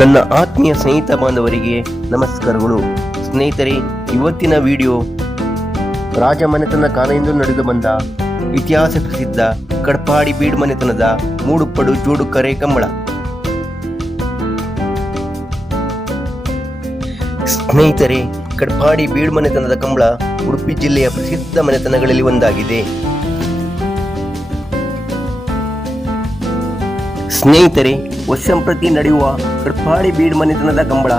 ನನ್ನ ಆತ್ಮೀಯ ಸ್ನೇಹಿತ ಬಾಂಧವರಿಗೆ ನಮಸ್ಕಾರಗಳು. ಸ್ನೇಹಿತರೆ, ಇವತ್ತಿನ ವಿಡಿಯೋ ರಾಜಮನೆತನ ಕಾಲದಿಂದ ನಡೆದು ಬಂದ ಇತಿಹಾಸ ಪ್ರಸಿದ್ಧ ಕಡ್ಪಾಡಿ ಬೀಡ್ ಮನೆತನದ ಮೂಡುಪಡು ಜೋಡುಕರೆ ಕಂಬಳ. ಸ್ನೇಹಿತರೆ, ಕಡ್ಪಾಡಿ ಬೀಡ್ ಮನೆತನದ ಕಂಬಳ ಉಡುಪಿ ಜಿಲ್ಲೆಯ ಪ್ರಸಿದ್ಧ ಮನೆತನಗಳಲ್ಲಿ ಒಂದಾಗಿದೆ. ಸ್ನೇಹಿತರೆ ವರ್ಷಂಪ್ರತಿ ನಡೆಯುವ ಕೃಪಾಳಿ ಬೀಡ್ ಮನೆತನದ ಕಂಬಳ,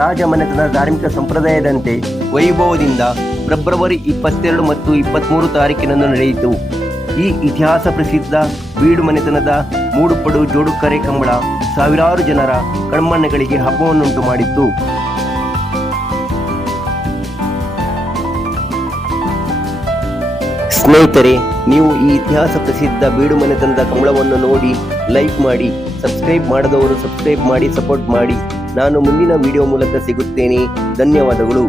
ರಾಜ ಮನೆತನದ ಧಾರ್ಮಿಕ ಸಂಪ್ರದಾಯದಂತೆ ವೈಭವದಿಂದ ಫೆಬ್ರವರಿ ಇಪ್ಪತ್ತೆರಡು ಮತ್ತು ಇಪ್ಪತ್ತ್ಮೂರು ತಾರೀಕಿನಂದು ನಡೆಯಿತು. ಈ ಇತಿಹಾಸ ಪ್ರಸಿದ್ಧ ಬೀಡು ಮನೆತನದ ಮೂಡುಪಡು ಜೋಡುಕರೆ ಕಂಬಳ ಸಾವಿರಾರು ಜನರ ಕಣ್ಮಣ್ಣಗಳಿಗೆ ಹಬ್ಬವನ್ನುಂಟು ಮಾಡಿತ್ತು ಸ್ನೇಹಿತರೆ, ನೀವು ಈ ಇತಿಹಾಸ ಪ್ರಸಿದ್ಧ ಬೀಡು ಮನೆತನದ ಕಂಬಳವನ್ನು ನೋಡಿ ಲೈಕ್ ಮಾಡಿ ಸಬ್ಸ್ಕ್ರೈಬ್ ಮಾಡದವರು ಸಬ್ಸ್ಕ್ರೈಬ್ ಮಾಡಿ ಸಪೋರ್ಟ್ ಮಾಡಿ. ನಾನು ಮುಂದಿನ ವಿಡಿಯೋ ಮೂಲಕ ಸಿಗುತ್ತೇನೆ. ಧನ್ಯವಾದಗಳು.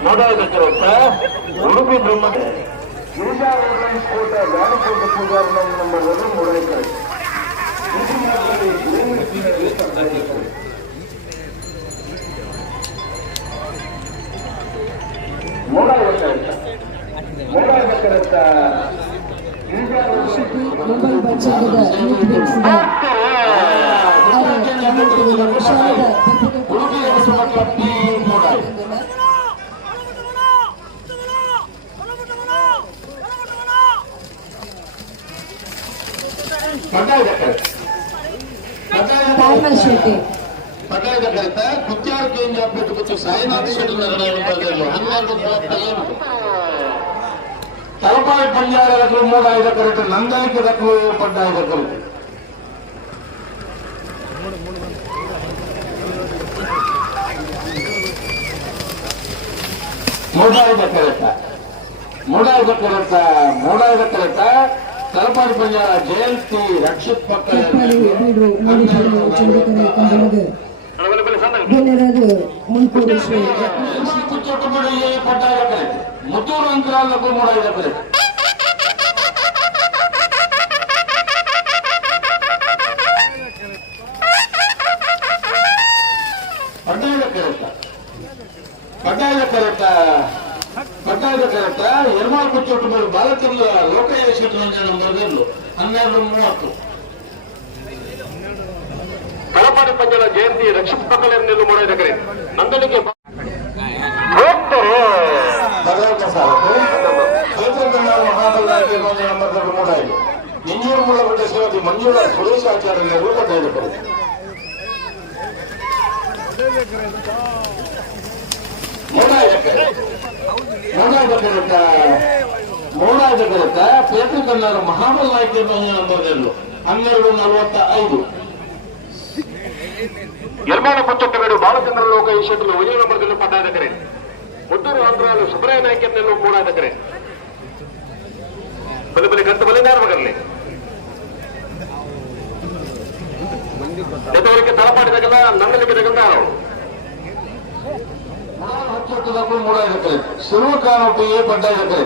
ವೃತ್ತ ಉಡುಪಿ ಬ್ರಹ್ಮ ಗಿರಿಜಾ ರೋಡ್ಲೈನ್ಸ್ ಕೋಟ ಪೂಜಾರಿ ನಂಬರ್ಗಳು ಮೂಡಾಯಿತಾರೆ ಮೋಡ ಮೋಡ ಗಿರಿಜಾ ಮೊಬೈಲ್ ಉಡುಪಿ ತಾರಣ ಶೆಟ್ಟಿ. ಪಟಾಯಿದ ಕರೆತ ಕುತ್ಯಾರ ಕೇಂದ್ರ ಪೆಟ್ಟು ಕುಚ್ಚು ಸಾಯಿನಾಥ ಶೆಟ್ಟಿ ಹನ್ನೆರಡು ಮೂವತ್ತೈದು ತಲಪಾಯಿ ಪಂಜಾರಗಳು ಮೂಡಾಯಿದ ಕರೆಕ್ಟ್ ನಂದಲಿಕೆ ದಕ್ಕಲು ಪಡ್ಡಾಯಿದ ಕರೆಕ್ಟ್ ಮೂಡಾಯಿದ ಕರೆತ ಮೂಡಾಯಿದ ಕರೆತ ಮೂಡಾಯಿದ ಕರೆತ ತಲಪಾಡಿ ಪಂಜಾರ ಜಯಂತಿ ರಕ್ಷಿತ್ ಪಕ್ಕ ಕಪ್ಪಾಡಿ ಬೀಡು ಮೂಡಿಗೆರೆ ಚಂದ್ರಕರೆ ಕಂಬಳದ ಗೆಲ್ಲರಾದ ಮುನ್ಕೋಡು ಶ್ರೀ ಚೊಟ್ಟುಬಡಿಗೆ ಪಟ್ಟಾಯ ಕರೆ ಮುತ್ತೂರು ಅಂತರಾಲಕ್ಕೂ ಮೂಡಾಯಿದ ಕರೆ ಪಟ್ಟಾಯದ ಕರೆತ ಪಟ್ಟಾಯದ ಕರೆತ ಪಟ್ಟಾಯದ ಕರೆತ ಎರ್ಮಾಳ್ ಮೇಲೆ ಬಾಲಚಂದ್ರ ಲೋಕಯ್ಯ ಶೆಟ್ಟರಂಜನ ನಂಬರ್ಗಳು ಹನ್ನೆರಡು ಮೂವತ್ತು. ಕಳಪಾಡಿ ಪಂಜಲ ಜಯಂತಿ ರಕ್ಷಿತ ಪಕ್ಕಲೆಂದು ಮಾಡಿದ ಕರೆ ನಂದಲಿಗೆ ಇಂಜೂರು ಮೂಲಪಟ್ಟ ಶ್ರೀಮತಿ ಮಂಜುಳಾ ಸುರೇಶ್ ಆಚಾರ್ಯ ರೂಪದಲ್ಲಿ ನೋಡಾಗಬೇಕಂತ ಮಹಾಬಲ್ ನಾಯಕಿ ಹನ್ನೆರಡು ನಲವತ್ತ ಐದು ನಿರ್ಮಾಣ ಪುಸ್ತಕಗಳು ಬಾಲಚಂದ್ರ ಲೋಕ ಈ ಶೆಟ್ಲು ಉಯ್ಯನ ಬರೆದಲು ಪಟ್ಟಾದಕರೆ ಮುದ್ದೂರು ಅಂದ್ರಾಲು ಸುಬ್ರಾಯ ನಾಯಕನಲ್ಲೂ ಮೂಡಾದಕರೆ ಬಲಿ ಬಲಿ ಗಂಟು ಬಲಿ ನೇರವಾಗಲಿ ಎದುವರಿಗೆ ತಲಪಾಡಿದಾಗೆಲ್ಲ ನಮ್ಮಲ್ಲಿ ಬಿಡಗಂಡ ತಗದ ಹತ್ತೊಂಬತ್ತು ಮೂರ ಎಕರೆ ಶಿರುವ ಕಾನೋಟಿ ಪಡ್ಡ ಎಕರೆ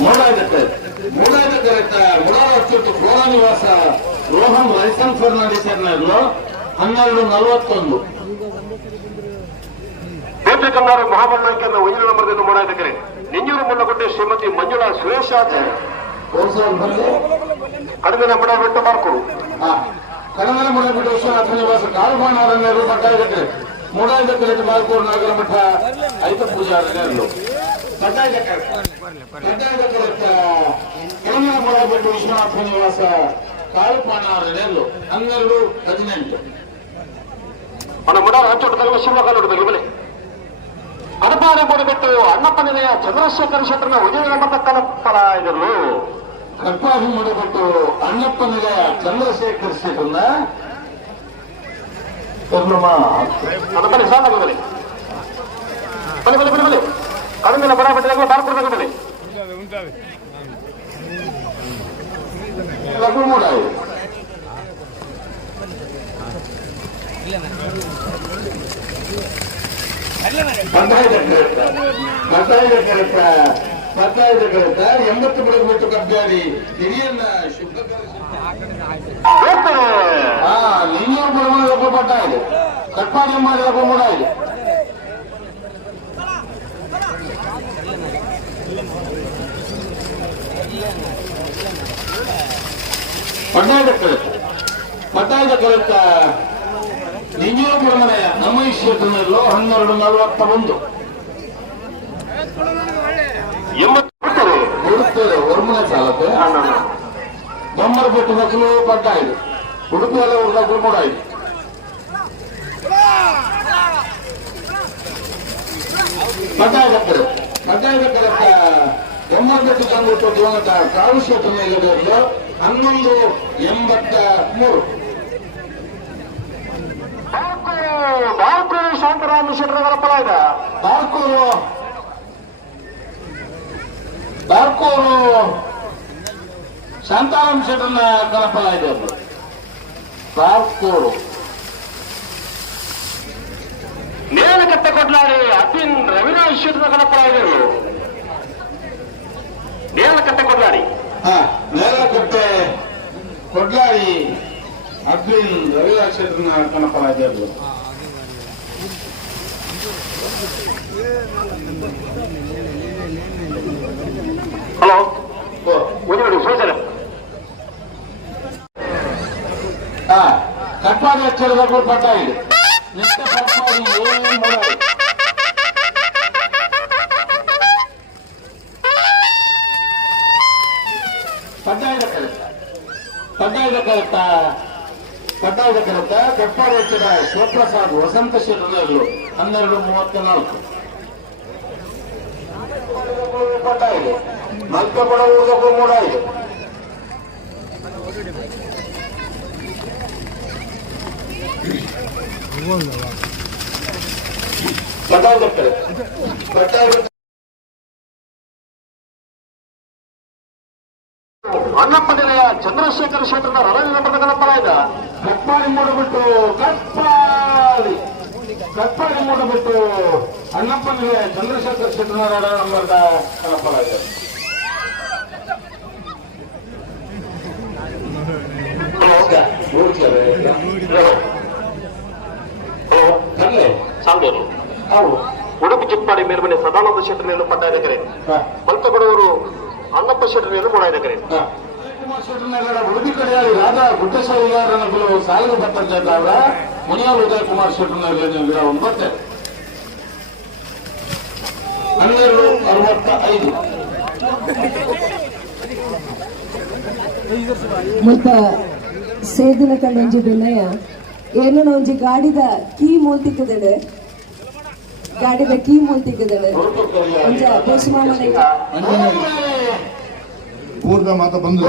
ಮೂಡಾದ ಕರೆಕ್ಟ ಮೂಡಾದ ಹಚ್ಚೊಟ್ಟು ಕೋಲ ನಿವಾಸ. ರೋಹನ್ ರೈಸನ್ ಫರ್ನಾಂಡಿಸ್ ಎನ್ನರ್ಲು ಹನ್ನೆರಡು ನಲವತ್ತೊಂದು. ಕನ್ನಡ ಮಹಾಮಣ್ಣಂಕನ್ನ ಉಜಿರ ನಂಬರ್ದಿಂದ ಮಾಡಾಯ್ತಕರೆ ನಿಂಜೂರು ಮುಳ್ಳಗುಡ್ಡೆ ಶ್ರೀಮತಿ ಮಂಜುಳಾ ಸುರೇಶಾಚಾರ್ಯ ವರ್ಷ ಕಡಿಮೆ ಬಿಟ್ಟು ಬೆಟ್ಟ ಕಡಿಮೆ ಕನ್ನಡ ಮುಡಬಿಟ್ಟು ವಿಶ್ವನಾಥ ನಿವಾಸ ಪಟ್ಟಾಯಕರೆ ಮೂಡಾದ ಕರೆಕ್ಟ್ ಮಾಲ್ಕೋಡ್ ನಾಗರ ಮಠ ಐತ ಪೂಜಾರನ್ನೆರಡು ಪಟ್ಟಾಯದ ಪಟ್ಟಾಯದ ಬಿಟ್ಟು ವಿಶ್ವನಾಥ ನಿವಾಸ ಕಾಳುಪಾಣವರನ್ನೆರಡು ಹನ್ನೆರಡು ಹದಿನೆಂಟು. ಬಿಟ್ಟು ಅಣ್ಣಪ್ಪ ನಿಲಯ ಚಂದ್ರಶೇಖರ ಶೆಟ್ಟರ್ನ ಉಜಿರ ಮತ ಕಲಪಲ ಇದನ್ನು ಕಟ್ಪಾಡಿ ಮುಡಬಿಟ್ಟು ಅಣ್ಣಪ್ಪನಿಗೆ ಚಂದ್ರಶೇಖರ್ ಸೇಟನ್ನ ನನ್ನ ಬನ್ನಿ ಸಾಲ ಬೆಲೆ ಬನ್ನಿ ಬನ್ನಿ ಬನ್ನಿ ಬನ್ನಿ ಕಡಿಮೆ ಬಡ ಬೆಟ್ಟದಾಗ ಬಾರ್ಕೊಡ್ಬೇಕು ಬೆಲೆ ಲಘು ಮೂಡಾಯಿ ಪತ್ತಾಯಿದ ಕರೆಕ್ಟ ಕರೆಕ್ಟ ಎಂಬತ್ತು ಬಿಡಬಿಟ್ಟು ಕಬ್ಬ್ಯಾಡಿ ಹಿರಿಯನ್ನ ಶುದ್ಧ ಹಾ ನೀನು ಬಡವನ ಲಘು ಪಟ್ಟ ಇದೆ. ಕಟ್ಪಾಡಿ ಮಾಡಿ ಲಘು ಮೂಡ ಇದೆ. ಕರೆಕ್ಟ ನಿಂಜೂರು ಮನೆಯ ನಮ್ಮ ಹನ್ನೆರಡು ನಲವತ್ತ ಒಂದು ಎಂಬತ್ತು ಬಿಡ್ತಾರೆ ಉಡುಪಿಯಲ್ಲಿ ಹೊರಮನೆ ಚಾಲತೆ ಬೊಮ್ಮರ ಬೆಟ್ಟು ಮಕ್ಕಳು ಪಟ್ಟ ಇದೆ ಉಡುಪಿಯಲ್ಲಿ ಹುಡುಗರು ಕೂಡ ಇದೆ ಪಟ್ಟಾಯ ಕರೆ ಪಟ್ಟಾಯ ಕರೆಕ್ಟ ಬೊಮ್ಮರ ಬೆಟ್ಟು ತಂದ್ಬಿಟ್ಟು ಜೀವನದ ಕಾಳು ಕ್ಷೇತ್ರದಲ್ಲಿ ಹನ್ನೊಂದು ಎಂಬತ್ತ ಮೂರು ಬಾರ್ಕೂರು ಬಾರ್ಕೂರು ಶಾಂತರಾಮ ಶೆಟ್ಟರ ಕಲಪಲ ಇದೆ ಬಾರ್ಕೂರು ಬಾರ್ಕೂರು ಶಾಂತಾರಾಮ್ ಶೆಟ್ಟರ್ನ ಕಲಪಲ ಇದೆ ಅದು ಬಾರ್ಕೂರು ನೇಲಕಟ್ಟೆ ಕೊಡ್ಲಾಡಿ ಅಪಿನ್ ರವಿರಾಜ್ ಶೆಟ್ಟರ ಕಲಪಲ ಇದೆ ನೇಲಕಟ್ಟೆ ಕೊಡ್ಲಾಡಿ ಹಾ ನೇರಕಟ್ಟೆ ಕೊಡ್ಲಾರಿ ಅರ್ಜುನ್ ರವಿರಾಜ್ ಶೆಟ್ಟರ್ನ ಕಲಪಲ ಇದೆ ಅದು ಹಲೋ ಓ, ಉಜಿನಡಿ ಸೂಚನೆ ಹಾ ಕಟ್ಪಾಡಿ ಅಕ್ಷರದ ಪಟ್ಟ ಇದೆ ನಿತ್ಯ ಕಟ್ಪಾಡಿ ಏನ್ ಮಾಡೋದು? ಪಟ್ಟಾಯದ ಕರೆಕ್ಟ. ಪಟ್ಟಾಯದ ಕರೆಕ್ಟ. ಪಟ್ಟಾಯದ ಕರೆಕ್ಟ. ಕಟ್ಪಾಡಿ ಹಚ್ಚಿದ ಶಿವಪ್ರಸಾದ್ ವಸಂತ ಶೆಟ್ಟರ್ನವರು ಹನ್ನೆರಡು ಮೂವತ್ತ ನಾಲ್ಕು. ಪಟ್ಟ ಇದೆ. ಹುಡುಗ ಮೂಡ ಇದೆ ಪಟ್ಟಾಯದ ಕರೆಕ್ಟ ಪಟ್ಟಾಯದ ಅಣ್ಣಪ್ಪ ನಿಲಯ ಚಂದ್ರಶೇಖರ ಕ್ಷೇತ್ರದ ನಂಬರ್ದ ಕಲಪಲ ಇದೆ. ಕಟ್ಪಾಡಿ ಮೂಡಬಿಟ್ಟು ಕಟ್ಪಾಡಿ. ಕಟ್ಪಾಡಿ ಮೂಡಬಿಟ್ಟು ಅಣ್ಣಪ್ಪನಿಗೆ ಚಂದ್ರಶೇಖರ್ ಕ್ಷೇತ್ರದ ನಂಬರ್ದ ಕಲಪಲ ಇದೆ ಕಲ್ಲೆ ಸಾಂಗೇರು ಹೌದು. ಉಡುಪಿ ಚಿಪ್ಪಾಡಿ ಮೇಲ್ಮನೆ ಸದಾನಂದ ಶೆಟ್ಟರ್ನೆಯನ್ನು ಪಟ್ಟಾಯದ ಕರೆ ಮಲ್ಕಬಡವರು ಅನ್ನಪ್ಪ ಶೆಟ್ಟರ್ನೆಯನ್ನು ಕೂಡ ಇದೆ ಕರೆ ಉಡುಪಿ ಶೆಟ್ಟರ್ನಗರ ರಾಜ ರಾಜಾ ಗುಡ್ಡೇಶ್ವರಿಗಾರನಗಳು ಸಾಲಿಗೆ ಬರ್ತಂತ ಮುನಿಯಾಲ್ ಉದಯ ಕುಮಾರ್ ಶೆಟ್ಟರ್ನಗರ ಗಿಡ ಒಂಬತ್ತೆ ಹನ್ನೆರಡು ಅರವತ್ತ ಐದು ಮುಲ್ಪ ಸೇದಿನ ಕಂಡೊಂಜಿ ಬೆನ್ನಯ್ಯ. ಏನು ಒಂಜಿ ಗಾಡಿದ ಕೀ ಮೂಲ್ತಿಕ್ಕದಡೆ ಗಾಡಿದ ಕೀ ಮೂಲ್ತಿಕ್ಕದಡೆ ಒಂಜ ಪೋಷಮಾಮನೆಗೆ ಪೂರ್ವ ಮಾತ ಬಂದು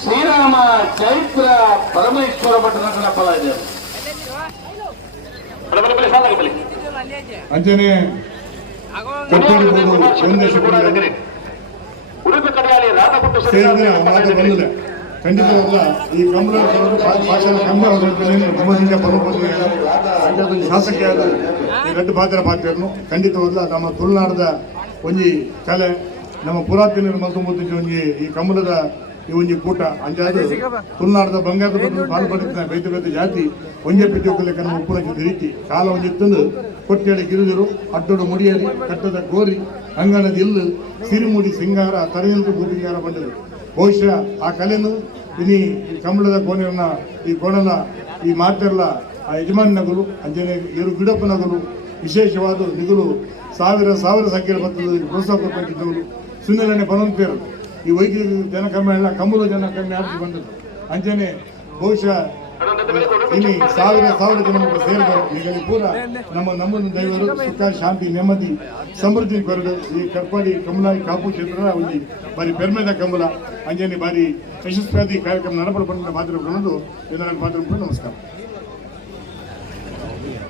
ಶ್ರೀರಾಮ ಚೈತ್ರ ಪರಮೇಶ್ವರ ಭಟ್ಟನ ಫಲ ಇದೆ. ಬಲೆ ಬಲೆ ಬಲೆ ಸಾಲಾಗ ಬಲೆ ಅಂಚನೆ ಕೊಟ್ಟೂರು ಬೋರ್ಡು ಒಂದೇ ಶುಕ್ರವಾರ ಉಡುಪಿ ಕಡೆಯಲ್ಲಿ ಸೇರಿದ್ರೆ ಮಾತು ಬಂದಿದೆ. ಈ ಕಮಲ ಭಾಷಣ ಕಮ್ಮಿ ಅವರಲ್ಲಿ ಗಮನದಿಂದ ಬರಬಹುದು ಶಾಸಕಿಯಾದ ಈ ರೆಡ್ಡು ಪಾತ್ರ ಪಾತ್ರನು ಖಂಡಿತವಲ್ಲ ನಮ್ಮ ತುಳುನಾಡದ ಒಂಜಿ ಕಲೆ ನಮ್ಮ ಪುರಾತನ ಮತ್ತು ಮುದ್ದು ಒಂಜಿ ಈ ಕಮಲದ ಒಂಜಿ ಕೂಟ ಅಂಜಾದ ತುಳುನಾಡದ ಬಂಗಾರದ ಬಗ್ಗೆ ಪಾಲ್ಪಡಿಸಿದ ಬೇತೆ ಬೇತೆ ಜಾತಿ, ಒಂಜೆ ಪಿತಿ ಕನ್ನ ನಮ್ಮ ಉಪ್ಪುನಕ್ಕೆ ರೀತಿ ಕಾಲ ಒಂಜಿತ್ತುಂದು ತಂದು ಕೊಟ್ಟೆಡೆ ಗಿರಿದರು ಅಡ್ಡೋಡು ಮುಡಿಯರಿ ಕಟ್ಟದ ಗೋರಿ ಅಂಗನದ ಇಲ್ಲು, ಸಿರಿಮುಡಿ ಸಿಂಗಾರ ತರೆಯಂತು ಭೂಪಿಂಗಾರ ಬಂಡದು ಬಹುಶಃ ಆ ಕಲೆನು ಇನಿ ಕಂಬಳದ ಕೋಣೆಯನ್ನ ಈ ಕೋಣನ ಈ ಮಾತೆಲ್ಲ ಆ ಯಜಮಾನನಗಲು ಅಂಜನೆ ಇರು ಗಿಡಪ್ಪನಗಲು ವಿಶೇಷವಾದ ನಿಗಲು, ಸಾವಿರ ಸಾವಿರ ಸಂಖ್ಯೆಯಲ್ಲಿ ಬರ್ತದೆ ಪ್ರೋತ್ಸಾಹ ಕೊಟ್ಟಿದ್ದವರು ಸುಂದರನೆ ಬಲವಂತೇರು. ಈ ವೈದ್ಯರು ಜನ ಕಮ್ಮಿ ಅಲ್ಲ ಕಮ್ಮಲು ಜನ ಕಮ್ಮಿ ಆಗಿ ಬಂದದ್ದು. ಅಂಜನೆ, ಬಹುಶಃ ಇಲ್ಲಿ ಸಾವಿರ ಸಾವಿರ ಜನ ಮಕ್ಕಳು ಇಲ್ಲಿ ಪೂರ ನಮ್ಮ ನಮ್ಮನ್ನು ದೈವರು ಸುಖ, ಶಾಂತಿ, ನೆಮ್ಮದಿ, ಸಮೃದ್ಧಿ ಕೊರಡು. ಈ ಕರ್ಪಾಡಿ, ಕಮಲಾಯಿ, ಕಾಪು ಕ್ಷೇತ್ರ ಒಂದು ಬಾರಿ ಬೆರ್ಮೆದ ಕಮಲ. ಅಂಜನೆ ಬಾರಿ ಯಶಸ್ವಿಯಾಗಿ ಕಾರ್ಯಕ್ರಮ ನಡಪಡ ಪಾತ್ರ ಎಲ್ಲರನ್ನು ಪಾತ್ರ ನಮಸ್ಕಾರ.